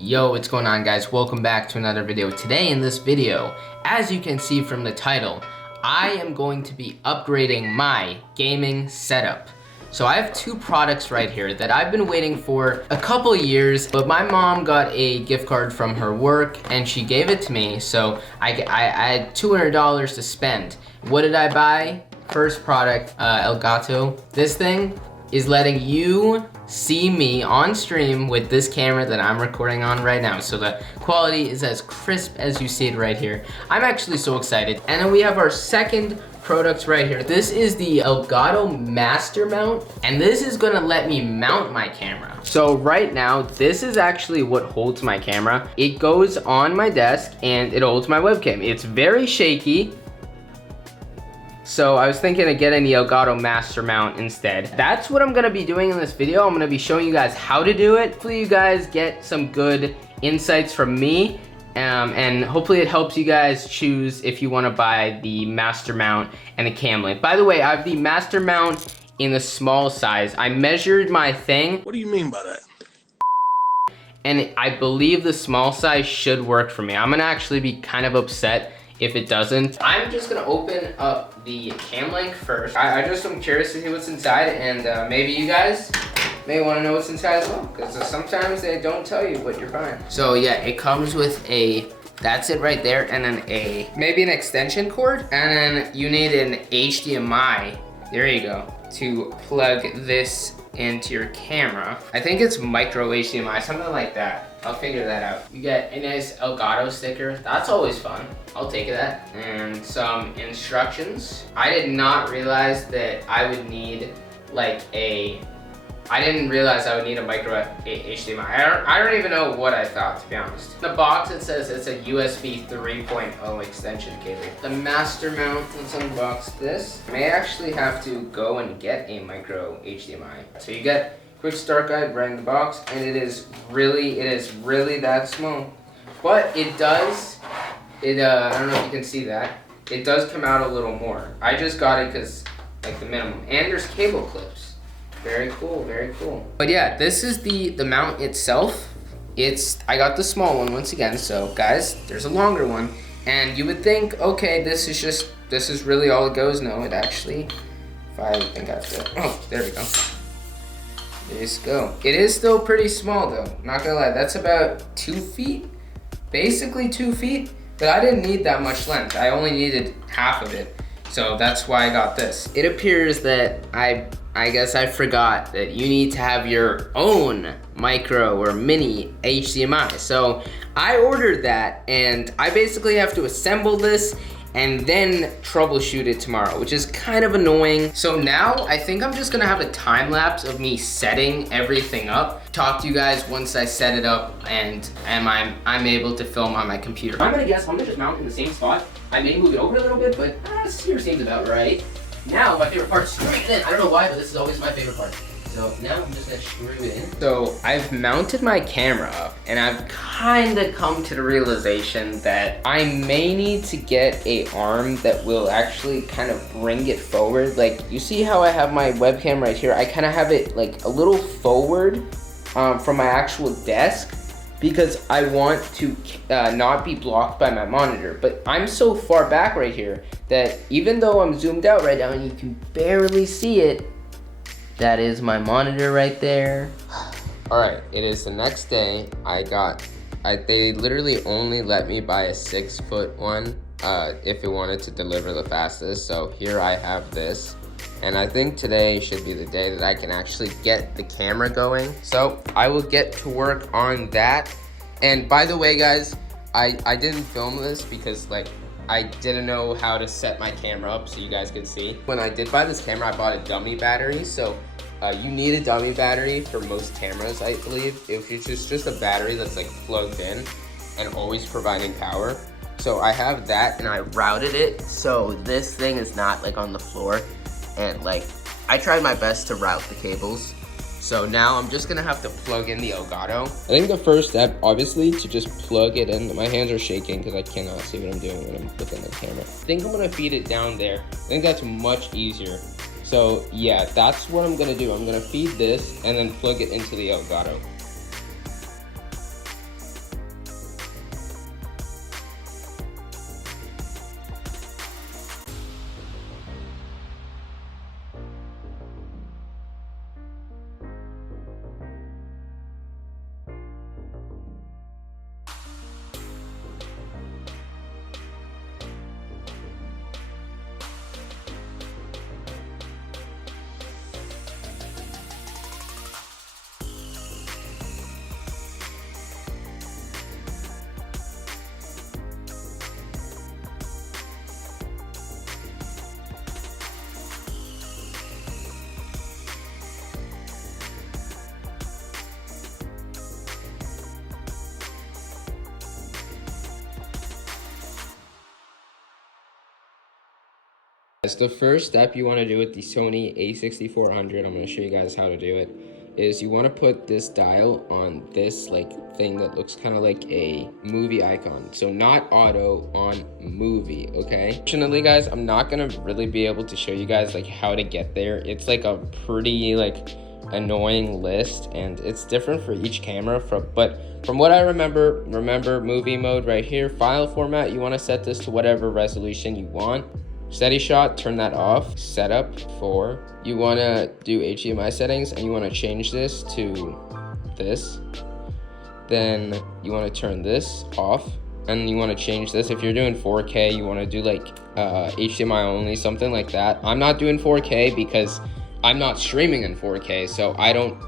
Yo, what's going on, guys? Welcome back to another video. Today in this video, as you can see from the title, I am going to be upgrading my gaming setup. So I have two products right here that I've been waiting for a couple years, but my mom got a gift card from her work and she gave it to me, so I had $200 to spend. What did I buy? First product, Elgato. This thing is letting you see me on stream with this camera that I'm recording on right now. So the quality is as crisp as you see it right here. I'm actually so excited. And then we have our second product right here. This is the Elgato Master Mount, and this is gonna let me mount my camera. So right now, this is actually what holds my camera. It goes on my desk and it holds my webcam. It's very shaky. So I was thinking of getting the Elgato Master Mount instead. That's what I'm gonna be doing in this video. I'm gonna be showing you guys how to do it. Hopefully you guys get some good insights from me, and hopefully it helps you guys choose if you wanna buy the Master Mount and the Cam Link. By the way, I have the Master Mount in the small size. I measured my thing. What do you mean by that? And I believe the small size should work for me. I'm gonna actually be kind of upset if it doesn't. I'm just gonna open up the Cam Link first. I just am curious to see what's inside, and maybe you guys may wanna know what's inside as well, because sometimes they don't tell you what you're buying. So yeah, it comes with that's it right there, and then maybe an extension cord, and then you need an HDMI, there you go, to plug this into your camera. I think it's micro HDMI, something like that. I'll figure that out. You get a nice Elgato sticker. That's always fun. I'll take that. And some instructions. I did not realize that I would need I didn't realize I would need a micro HDMI. I don't even know what I thought, to be honest. In the box it says it's a USB 3.0 extension cable. The Master Mount, let's unbox this. I may actually have to go and get a micro HDMI. So you get quick start guide right in the box, and it is really that small. But it does, I don't know if you can see that, it does come out a little more. I just got it because like the minimum. And there's cable clips. Very cool, very cool. But yeah, this is the mount itself. I got the small one once again, so guys, there's a longer one. And you would think, okay, this is really all it goes. No, it actually, if I think I fit. Oh, there we go. There you go. It is still pretty small though, not gonna lie. That's about 2 feet, basically 2 feet, but I didn't need that much length. I only needed half of it. So that's why I got this. It appears that I guess I forgot that you need to have your own micro or mini HDMI. So I ordered that, and I basically have to assemble this and then troubleshoot it tomorrow, which is kind of annoying. So now I think I'm just gonna have a time lapse of me setting everything up. Talk to you guys once I set it up and I'm able to film on my computer. I'm gonna guess I'm gonna just mount in the same spot. I may move it over a little bit, but this here seems about right. Now my favorite part, screw it in. I don't know why, but this is always my favorite part. So now I'm just gonna screw it in. So I've mounted my camera up, and I've kinda come to the realization that I may need to get a arm that will actually kind of bring it forward. Like, you see how I have my webcam right here? I kinda have it like a little forward from my actual desk, because I want to not be blocked by my monitor. But I'm so far back right here that even though I'm zoomed out right now and you can barely see it, that is my monitor right there. All right, it is the next day. They literally only let me buy a 6-foot one if it wanted to deliver the fastest. So here I have this. And I think today should be the day that I can actually get the camera going. So I will get to work on that. And by the way, guys, I didn't film this because I didn't know how to set my camera up so you guys could see. When I did buy this camera, I bought a dummy battery. So you need a dummy battery for most cameras, I believe. If it's just a battery that's like plugged in and always providing power. So I have that, and I routed it so this thing is not like on the floor. And I tried my best to route the cables. So now I'm just gonna have to plug in the Elgato. I think the first step, obviously, to just plug it in. My hands are shaking because I cannot see what I'm doing when I'm looking at the camera. I think I'm gonna feed it down there. I think that's much easier. So yeah, that's what I'm gonna do. I'm gonna feed this and then plug it into the Elgato. So the first step you want to do with the Sony A6400, I'm going to show you guys how to do it, is you want to put this dial on this like thing that looks kind of like a movie icon. So not auto, on movie, okay? Fortunately guys, I'm not going to really be able to show you guys like how to get there. It's like a pretty like annoying list, and it's different for each camera, but from what I remember movie mode right here, file format, you want to set this to whatever resolution you want. Steady shot, turn that off. Setup for, you want to do HDMI settings, and you want to change this to this. Then you want to turn this off, and you want to change this. If you're doing 4K, you want to do like HDMI only, something like that. I'm not doing 4K because I'm not streaming in 4K, so I don't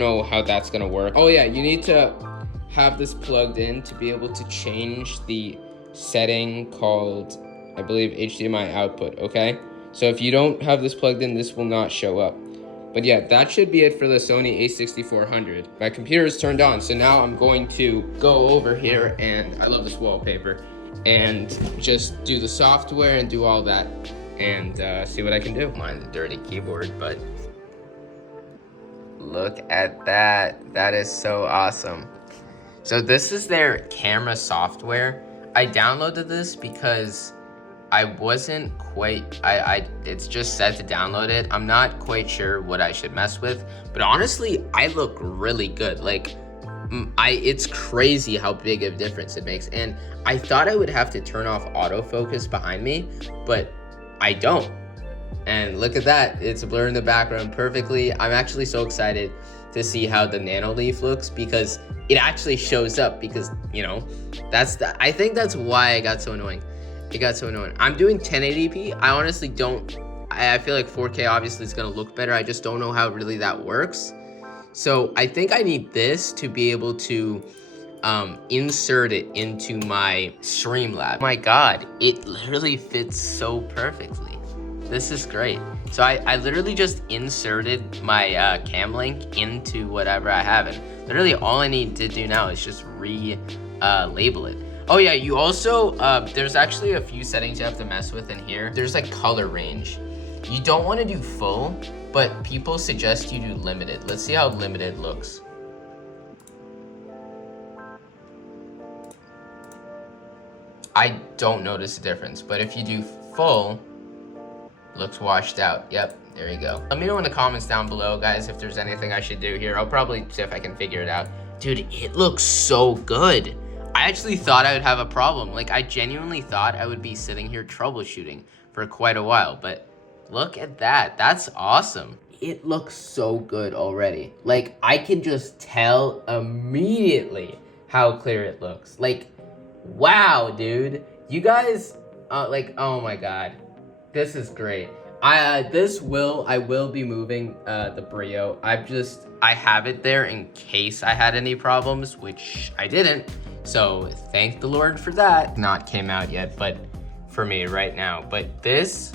know how that's gonna work. Oh yeah, you need to have this plugged in to be able to change the setting called, I believe, HDMI output, okay? So if you don't have this plugged in, this will not show up. But yeah, that should be it for the Sony A6400. My computer is turned on, so now I'm going to go over here, and I love this wallpaper, and just do the software and do all that, and see what I can do. Mind the dirty keyboard, but look at that. That is so awesome. So this is their camera software. I downloaded this because I wasn't quite, it's just said to download it. I'm not quite sure what I should mess with, but honestly, I look really good. Like, it's crazy how big of a difference it makes. And I thought I would have to turn off autofocus behind me, but I don't. And look at that, it's blurring the background perfectly. I'm actually so excited to see how the nano leaf looks, because it actually shows up, because, you know, I think that's why it got so annoying. It got so annoying. I'm doing 1080p. I honestly don't, I feel like 4K obviously is gonna look better. I just don't know how really that works. So I think I need this to be able to insert it into my Streamlab. My God, it literally fits so perfectly. This is great. So I literally just inserted my Cam Link into whatever I have, and literally all I need to do now is just label it. Oh yeah, you also, there's actually a few settings you have to mess with in here. There's like color range. You don't want to do full, but people suggest you do limited. Let's see how limited looks. I don't notice a difference, but if you do full, looks washed out. Yep, there you go. Let me know in the comments down below, guys, if there's anything I should do here. I'll probably see if I can figure it out. Dude, it looks so good. I actually thought I would have a problem. Like, I genuinely thought I would be sitting here troubleshooting for quite a while, but look at that. That's awesome. It looks so good already. Like, I can just tell immediately how clear it looks. Like, wow, dude. You guys, like, oh my God. This is great. I will be moving the Brio. I have it there in case I had any problems, which I didn't. So thank the Lord for that. Not came out yet, but for me right now. But this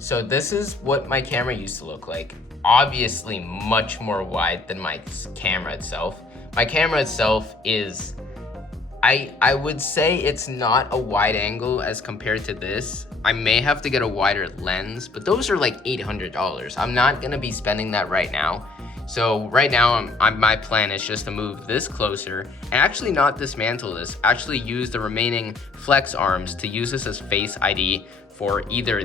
is what my camera used to look like. Obviously much more wide than my camera itself. My camera itself is, I would say it's not a wide angle as compared to this. I may have to get a wider lens, but those are like $800. I'm not gonna be spending that right now. So right now, my plan is just to move this closer and actually not dismantle this, actually use the remaining flex arms to use this as Face ID for either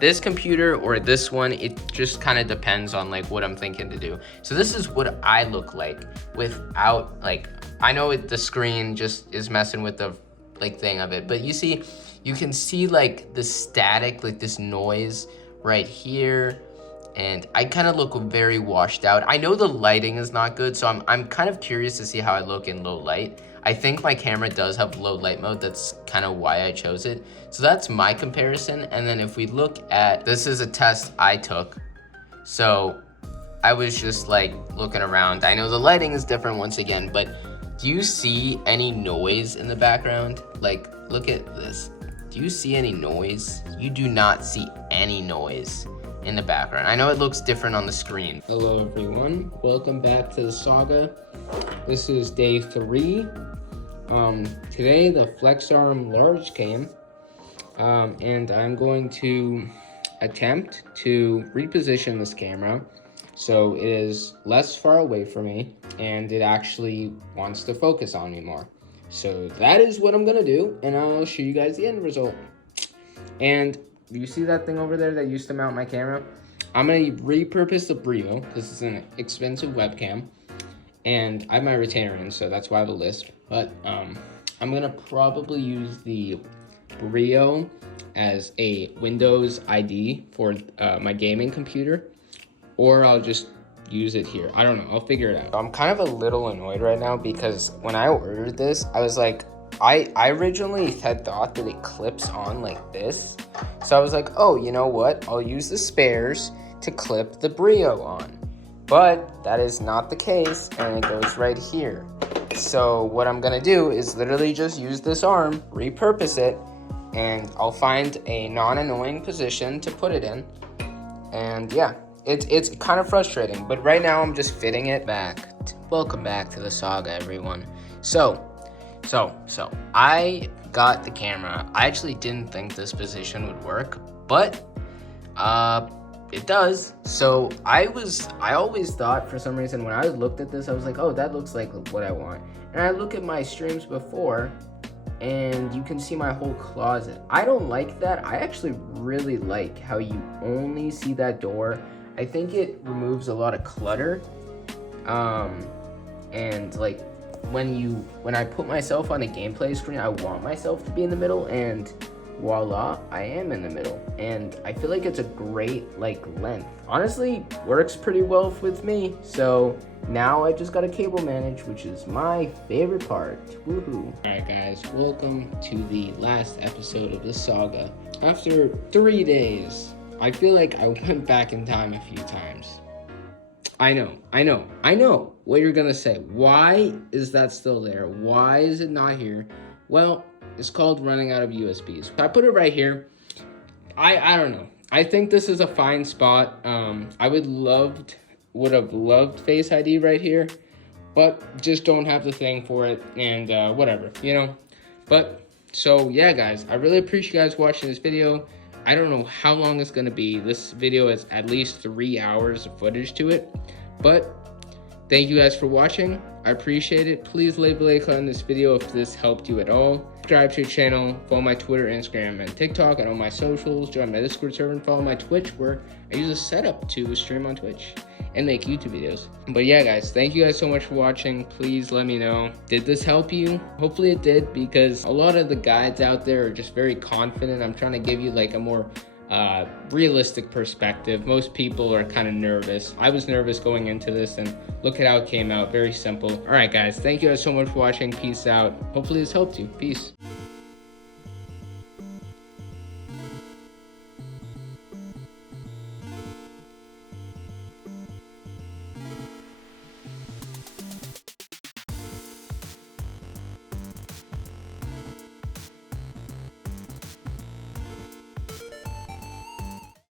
this computer or this one. It just kind of depends on like what I'm thinking to do. So this is what I look like without, like, I know the screen just is messing with the like thing of it, but you can see like the static, like this noise right here. And I kind of look very washed out. I know the lighting is not good, so I'm kind of curious to see how I look in low light. I think my camera does have low light mode. That's kind of why I chose it. So that's my comparison. And then if we look at, this is a test I took. So I was just like looking around. I know the lighting is different once again, but do you see any noise in the background? Like, look at this. Do you see any noise? You do not see any noise in the background. I know it looks different on the screen. Hello everyone, welcome back to the saga. This is day 3. Today the FlexArm large cam, and I'm going to attempt to reposition this camera so it is less far away from me and it actually wants to focus on me more. So that is what I'm gonna do, and I'll show you guys the end result. And you see that thing over there that used to mount my camera? I'm gonna repurpose the Brio. This is an expensive webcam, and I have my retainer in, so that's why I have a list. But I'm gonna probably use the Brio as a Windows ID for my gaming computer, or I'll just use it here. I don't know, I'll figure it out. I'm kind of a little annoyed right now because when I ordered this, I was like, I originally had thought that it clips on like this. So I was like, oh, you know what? I'll use the spares to clip the Brio on. But that is not the case, and it goes right here. So what I'm gonna do is literally just use this arm, repurpose it, and I'll find a non-annoying position to put it in. And yeah, it's kind of frustrating, but right now I'm just fitting it back. Welcome back to the saga, everyone. So I got the camera. I actually didn't think this position would work, but it does. So I always thought, for some reason, when I looked at this, I was like, oh, that looks like what I want. And I look at my streams before, and you can see my whole closet. I don't like that. I actually really like how you only see that door. I think it removes a lot of clutter. And like when I put myself on a gameplay screen, I want myself to be in the middle, and voila, I am in the middle. And I feel like it's a great like length. Honestly, works pretty well with me. So now I just gotta cable manage, which is my favorite part. Woohoo. Alright guys, welcome to the last episode of the saga. After 3 days, I feel like I went back in time a few times. I know what you're gonna say. Why is that still there? Why is it not here? Well, it's called running out of USBs. I put it right here. I don't know. I think this is a fine spot. I would have loved Face ID right here, but just don't have the thing for it, and whatever, you know. But so yeah, guys, I really appreciate you guys watching this video. I don't know how long it's gonna be. This video has at least 3 hours of footage to it, but thank you guys for watching. I appreciate it. Please leave a like on this video if this helped you at all. Subscribe to the channel, follow my Twitter, Instagram, and TikTok, and all my socials. Join my Discord server and follow my Twitch, where I use a setup to stream on Twitch and make YouTube videos. But yeah, guys, thank you guys so much for watching. Please let me know, did this help you? Hopefully it did, because a lot of the guides out there are just very confident. I'm trying to give you like a more realistic perspective. Most people are kind of nervous. I was nervous going into this, and look at how it came out. Very simple. All right, guys, thank you guys so much for watching. Peace out. Hopefully this helped you. Peace.